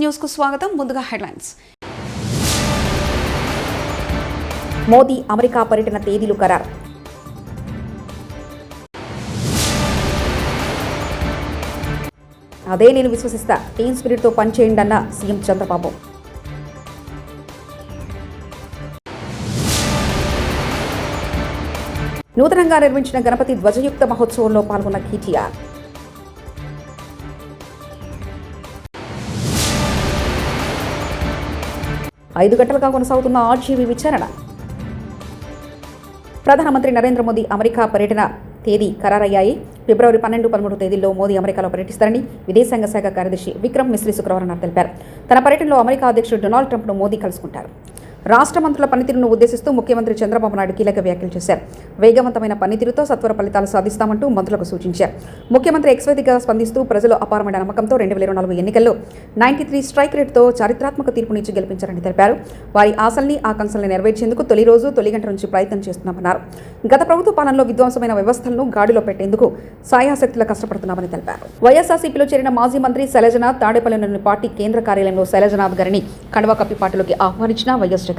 News కు స్వాగతం. ముందుగా హెడ్లైన్స్. మోదీ అమెరికా పర్యటన తేదీలు ఖరారు. అదే నేను విశ్వసిస్తా, టీమ్ స్పిరిట్తో పనిచేయండి అన్న సీఎం చంద్రబాబు. నూతనంగా నిర్మించిన గణపతి ధ్వజయుక్త మహోత్సవంలో పాల్గొన్న కేటీఆర్. ఐదు గంటలుగా కొనసాగుతున్న ఆర్జీవీ విచారణ. ప్రధానమంత్రి నరేంద్ర మోదీ అమెరికా పర్యటన తేదీ ఖరారయ్యాయి. ఫిబ్రవరి 12, 13 తేదీల్లో మోదీ అమెరికాలో పర్యటిస్తారని విదేశాంగ శాఖ కార్యదర్శి విక్రమ్ మిశ్రీ శుక్రవారం తెలిపారు. తన పర్యటనలో అమెరికా అధ్యక్షుడు డొనాల్డ్ ట్రంప్ను మోదీ కలుసుకుంటారు. రాష్ట్ర మంత్రుల పనితీరును ఉద్దేశిస్తూ ముఖ్యమంత్రి చంద్రబాబు నాయుడు కీలక వ్యాఖ్యలు చేశారు. వేగవంతమైన పనితీరుతో సత్వర ఫలితాలు సాధిస్తామంటూ మంత్రులకు సూచించారు. ముఖ్యమంత్రి ఎక్స్ వేదికగా స్పందిస్తూ ప్రజలు అపారమైన నమ్మకంతో 2024 ఎన్నికల్లో 93 స్ట్రైక్ రేటుతో చారిత్రాత్మక తీర్పునిచ్చి గెలిపించారని తెలిపారు. వారి ఆశల్ని ఆకాంక్షల్ని నెరవేర్చేందుకు తొలి రోజు తొలి గంట నుంచి ప్రయత్నం చేస్తున్నామన్నారు. గత ప్రభుత్వ పాలనలో విధ్వంసమైన వ్యవస్థలను గాడిలో పెట్టేందుకు సాయశక్తులా కష్టపడుతున్నామని తెలిపారు. వైఎస్ఆర్సీపీలో చేరిన మాజీ మంత్రి శైలజనాథ్ తాడేపల్లిలోని పార్టీ కేంద్ర కార్యాలయంలో శైలజనాథ్ గారిని కండువా కప్పి పార్టీలోకి ఆహ్వానించిన వైఎస్ జగన్.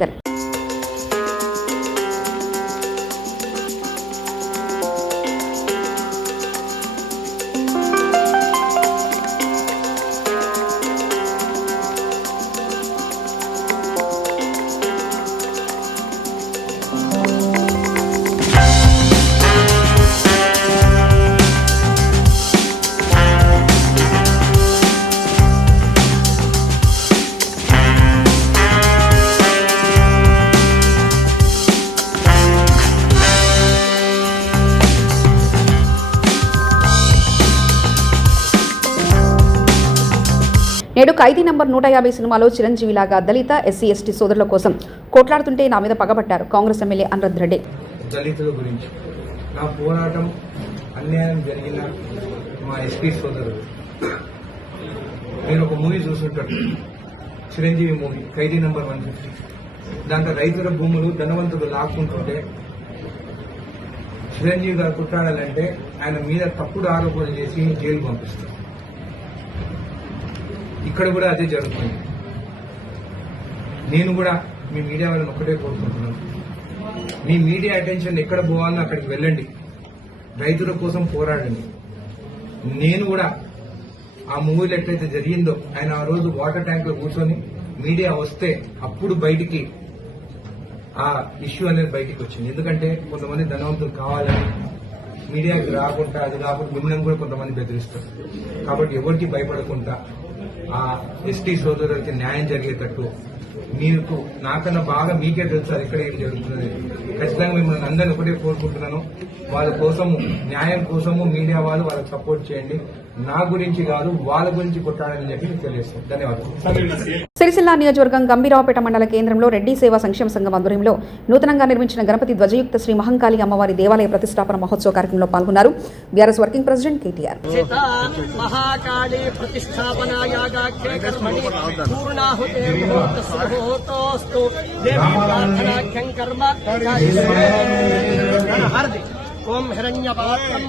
నేడు ఖైదీ నంబర్ 150 సినిమాలో చిరంజీవిలాగా దళిత ఎస్సీ ఎస్టీ సోదరుల కోసం కొట్లాడుతుంటే నా మీద పగబట్టారు కాంగ్రెస్ ఎమ్మెల్యే అనిరుద్ రెడ్డి. దళితుల గురించి నా పోరాటం అన్యాయం జరిగిన మా ఎస్పీ సోదరుడు, నేను ఒక మూవీ చూస్తుంటాను, చిరంజీవి మూవీ ఖైదీ నంబర్ 150. దాంట్లో రైతుల భూములు ధనవంతులు లాక్కుంటుంటే చిరంజీవి గారు కొట్లాడాలంటే ఆయన మీద తప్పుడు ఆరోపణలు చేసి జైలు పంపిస్తారు. ఇక్కడ కూడా అదే జరుగుతుంది. నేను కూడా మీ మీడియా వాళ్ళని ఒక్కటే కోరుకుంటున్నాను, మీ మీడియా అటెన్షన్ ఎక్కడ పోవాలో అక్కడికి వెళ్ళండి, రైతుల కోసం పోరాడండి. నేను కూడా ఆ మూవీలో ఎట్లయితే జరిగిందో, ఆయన ఆ రోజు వాటర్ ట్యాంక్ లో కూర్చొని మీడియా వస్తే అప్పుడు బయటికి ఆ ఇష్యూ అనేది బయటికి వచ్చింది. ఎందుకంటే కొంతమంది ధనవంతులు కావాలని మీడియాకి రాకుండా, అది కాకుండా మిమ్మల్ని కూడా కొంతమంది బెదిరిస్తారు. కాబట్టి ఎవరికి భయపడకుండా ఆ ఎస్టీ సోదరులకి న్యాయం జరిగేటట్టు, మీకు నాకన్నా బాగా మీకే తెలుసు అది ఎక్కడ ఏం జరుగుతున్నది. ఖచ్చితంగా మిమ్మల్ని అందరినీ ఒకటే కోరుకుంటున్నాను, వాళ్ళ కోసము న్యాయం కోసము మీడియా వాళ్ళు వాళ్ళకి సపోర్ట్ చేయండి. నా గురించి కాదు, వాళ్ళ గురించి కొట్టాడని చెప్పి తెలియజేస్తాను. ధన్యవాదాలు. సిరిసిల్ల నియోజకవర్గం గంభీరావుపేట మండల కేంద్రంలో రెడ్డి సేవా సంక్షేమ సంఘం ఆధ్వర్యంలో నూతనంగా నిర్మించిన గణపతి ధ్వజయుక్త శ్రీ మహంకాళి అమ్మవారి దేవాలయ ప్రతిష్టాపన మహోత్సవ కార్యక్రమంలో పాల్గొన్నారు బీఆర్ఎస్ వర్కింగ్ ప్రెసిడెంట్ కేటీఆర్. ఓం హిరణ్యపాత్రం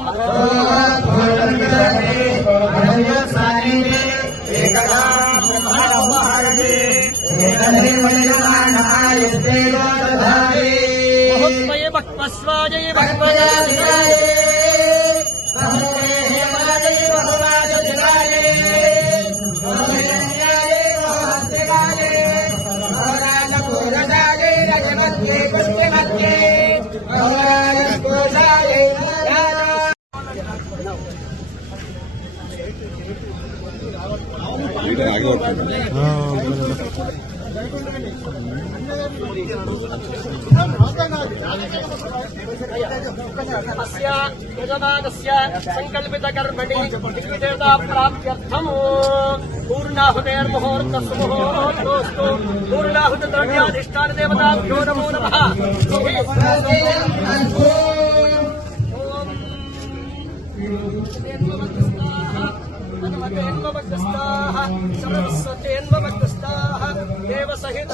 సంకల్పిత కర్మణి దేవతా ప్రాప్త్యర్థం పూర్ణాహుతేర్ముహూర్తస్ముహూర్తోస్తు పూర్ణాహుత ద్రవ్యాధిష్టాన దేవతాభ్యో నమో నమః. దేవసహిత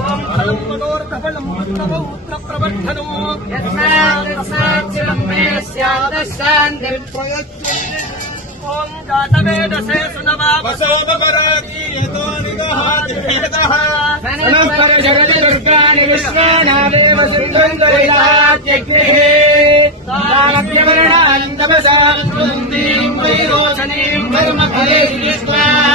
ఓం భగవద్గోర్ధబలం పుత్రపౌత్ర ప్రవర్ధనం ఓం జాతవేదసే జగతి దుర్గాని విశ్వానాదేవ సింధుం దైలాత్యగ్నిః సారభ్యవర్ణాన్ తపసాం సుందీం వైరోచనీం ధర్మఫలేష్వాం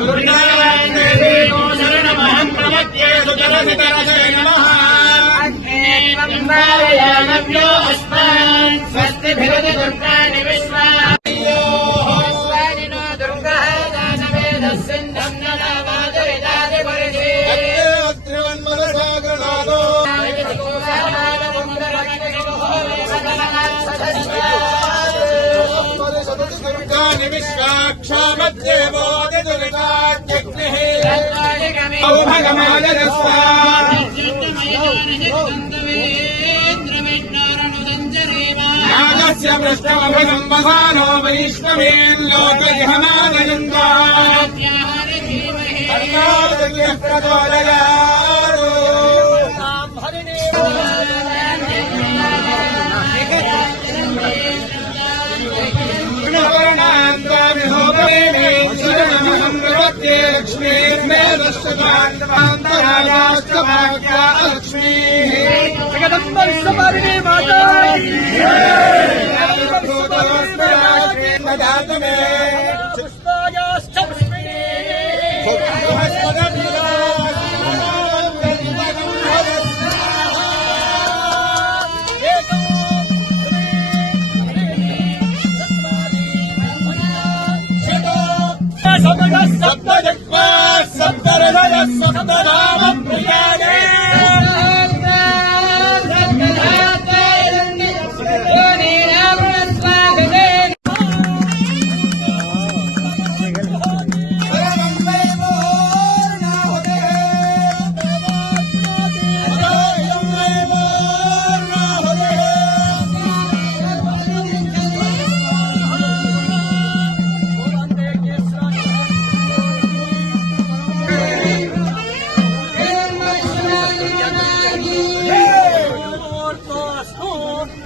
దుర్గాం దేవీం శరణమహం ప్రపద్యే సుతరసితరసే నమః అగ్నేయం వారయామవ్యో అస్మాన్ స్వస్తిభిరతి దుర్గాని విశ్వాం జగదంబ విశ్వపారిణి మాతా పుష్పాయాశ్చ పుష్పిణీ సప్తజగ్వా సప్తరథయ సప్తనామ ప్రియాణే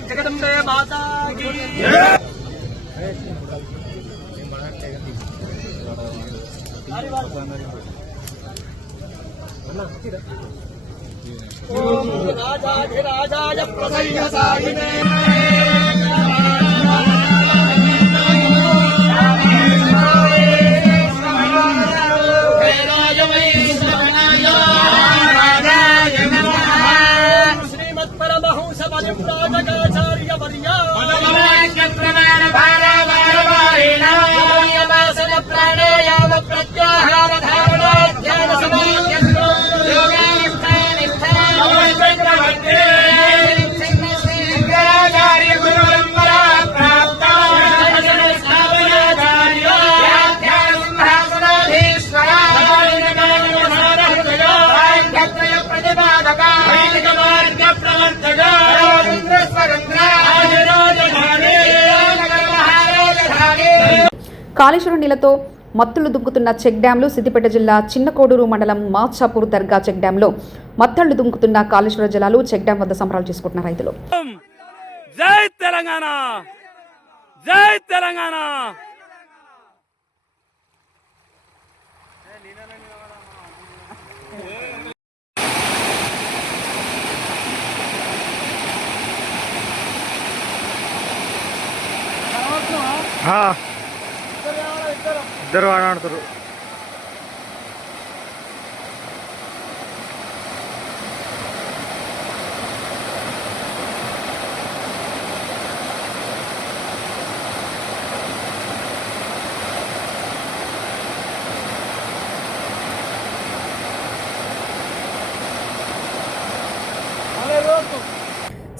జగదంబే మాతా కీ ఓం రాజాధిరాజాయ ప్రసయ్యసాయినే శ్రీమత్పరమహంస పరివ్రాజకాచార్య వర్యా ప్రాణాయామ ప్రత్యాహార ధారణ ధ్యాన సమాధి కాళేశ్వరం నీళ్లతో మత్తులు దుంకుతున్న చెక్ డ్యాంలు సిద్దిపేట జిల్లా చిన్నకోడూరు మండలం మాచాపూర్ దర్గా చెక్ డ్యాంలో మత్తళ్లు దుంకుతున్న కాళేశ్వర జలాలు చెక్ డ్యాం వద్ద సంబరాలు చేసుకుంటున్న రైతులు. జై తెలంగాణ, జై తెలంగాణ. ఇద్దరు ఆడుతారు.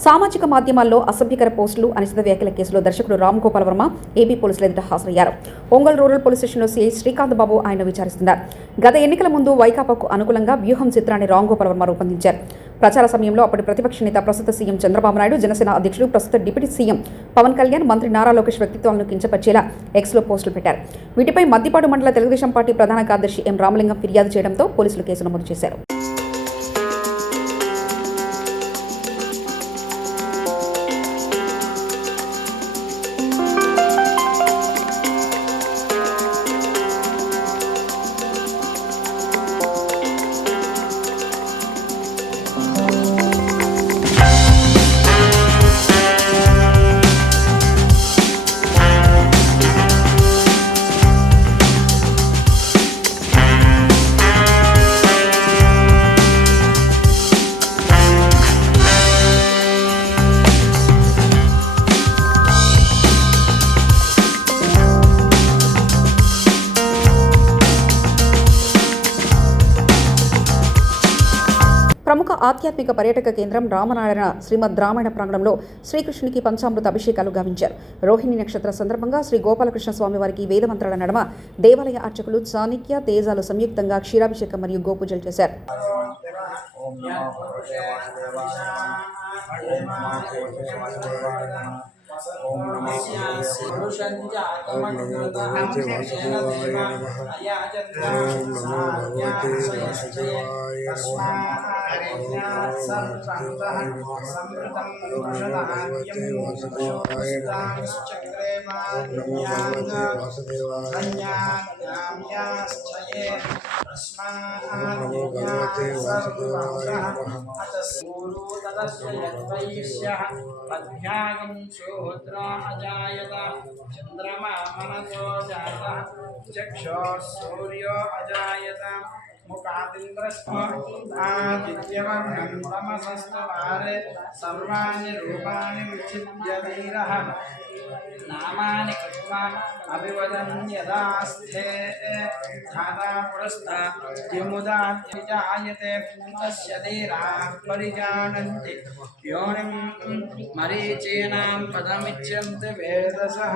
సామాజిక మాధ్యమాల్లో అసభ్యకర పోస్టులు, అనిశ్చిత వ్యాఖ్యల కేసులో దర్శకుడు రామ్ గోపాల్ వర్మ ఏపీ పోలీసుల ఎదుట హాజరయ్యారు. ఒంగోలు రూరల్ పోలీస్ స్టేషన్లో సీఐ శ్రీకాంత్ బాబు ఆయన విచారిస్తున్నారు. గత ఎన్నికల ముందు వైకాపాకు అనుకూలంగా వ్యూహం చిత్రాన్ని రామ్ గోపాల్ వర్మ రూపొందించారు. ప్రచార సమయంలో అప్పటి ప్రతిపక్ష నేత ప్రస్తుత సీఎం చంద్రబాబు నాయుడు, జనసేన అధ్యక్షుడు ప్రస్తుత డిప్యూటీ సీఎం పవన్ కళ్యాణ్, మంత్రి నారా లోకేష్ వ్యక్తిత్వాలను కించపరిచేలా ఎక్స్లో పోస్టులు పెట్టారు. వీటిపై మద్దిపాడు మండల తెలుగుదేశం పార్టీ ప్రధాన కార్యదర్శి ఎం రామలింగం ఫిర్యాదు చేయడంతో పోలీసులు కేసు నమోదు చేశారు. ప్రముఖ ఆధ్యాత్మిక పర్యాటక కేంద్రం రామనారాయణ శ్రీమద్ రామాయణ ప్రాంగణంలో శ్రీకృష్ణునికి పంచామృత అభిషేకాలు గావించారు. రోహిణి నక్షత్ర సందర్భంగా శ్రీ గోపాలకృష్ణ స్వామి వారికి వేదమంత్రాల నడమ దేవాలయ అర్చకులు చాణక్య తేజాలు సంయుక్తంగా క్షీరాభిషేకం మరియు గోపూజలు చేశారు. चंद्रमा मनसो जातः चक्षुः सूर्यो अजायत मुखादिन्द्रस्मादित्यवर्णं तमसस्तवारे सर्वाणि रूपाणि विचित्य धीरः नामानि कृत्वा अभिवदन् यदास्थे धाता पुरस्ताद्यमुदाजायते तस्य धीराः परिजानन्ति योनिं मरीचीनां पदमिच्छन्ति वेदसः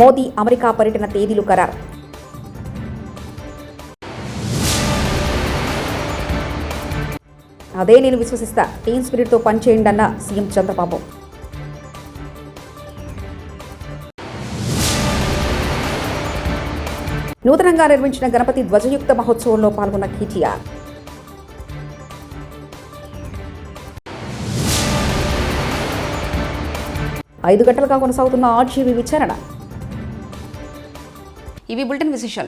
మోదీ అమెరికా పర్యటన తేదీలు ఖరారు. అదే నేను విశ్వసిస్తా, టీమ్ స్పిరిట్తో పనిచేయండి అన్న సీఎం చంద్రబాబు. నూతనంగా నిర్మించిన గణపతి ధ్వజయుక్త మహోత్సవంలో పాల్గొన్న కేటీఆర్. ఐదు గంటలుగా కొనసాగుతున్న ఆర్జీవీ విచారణ. ఇవి బులెటిన్ విశేషాలు.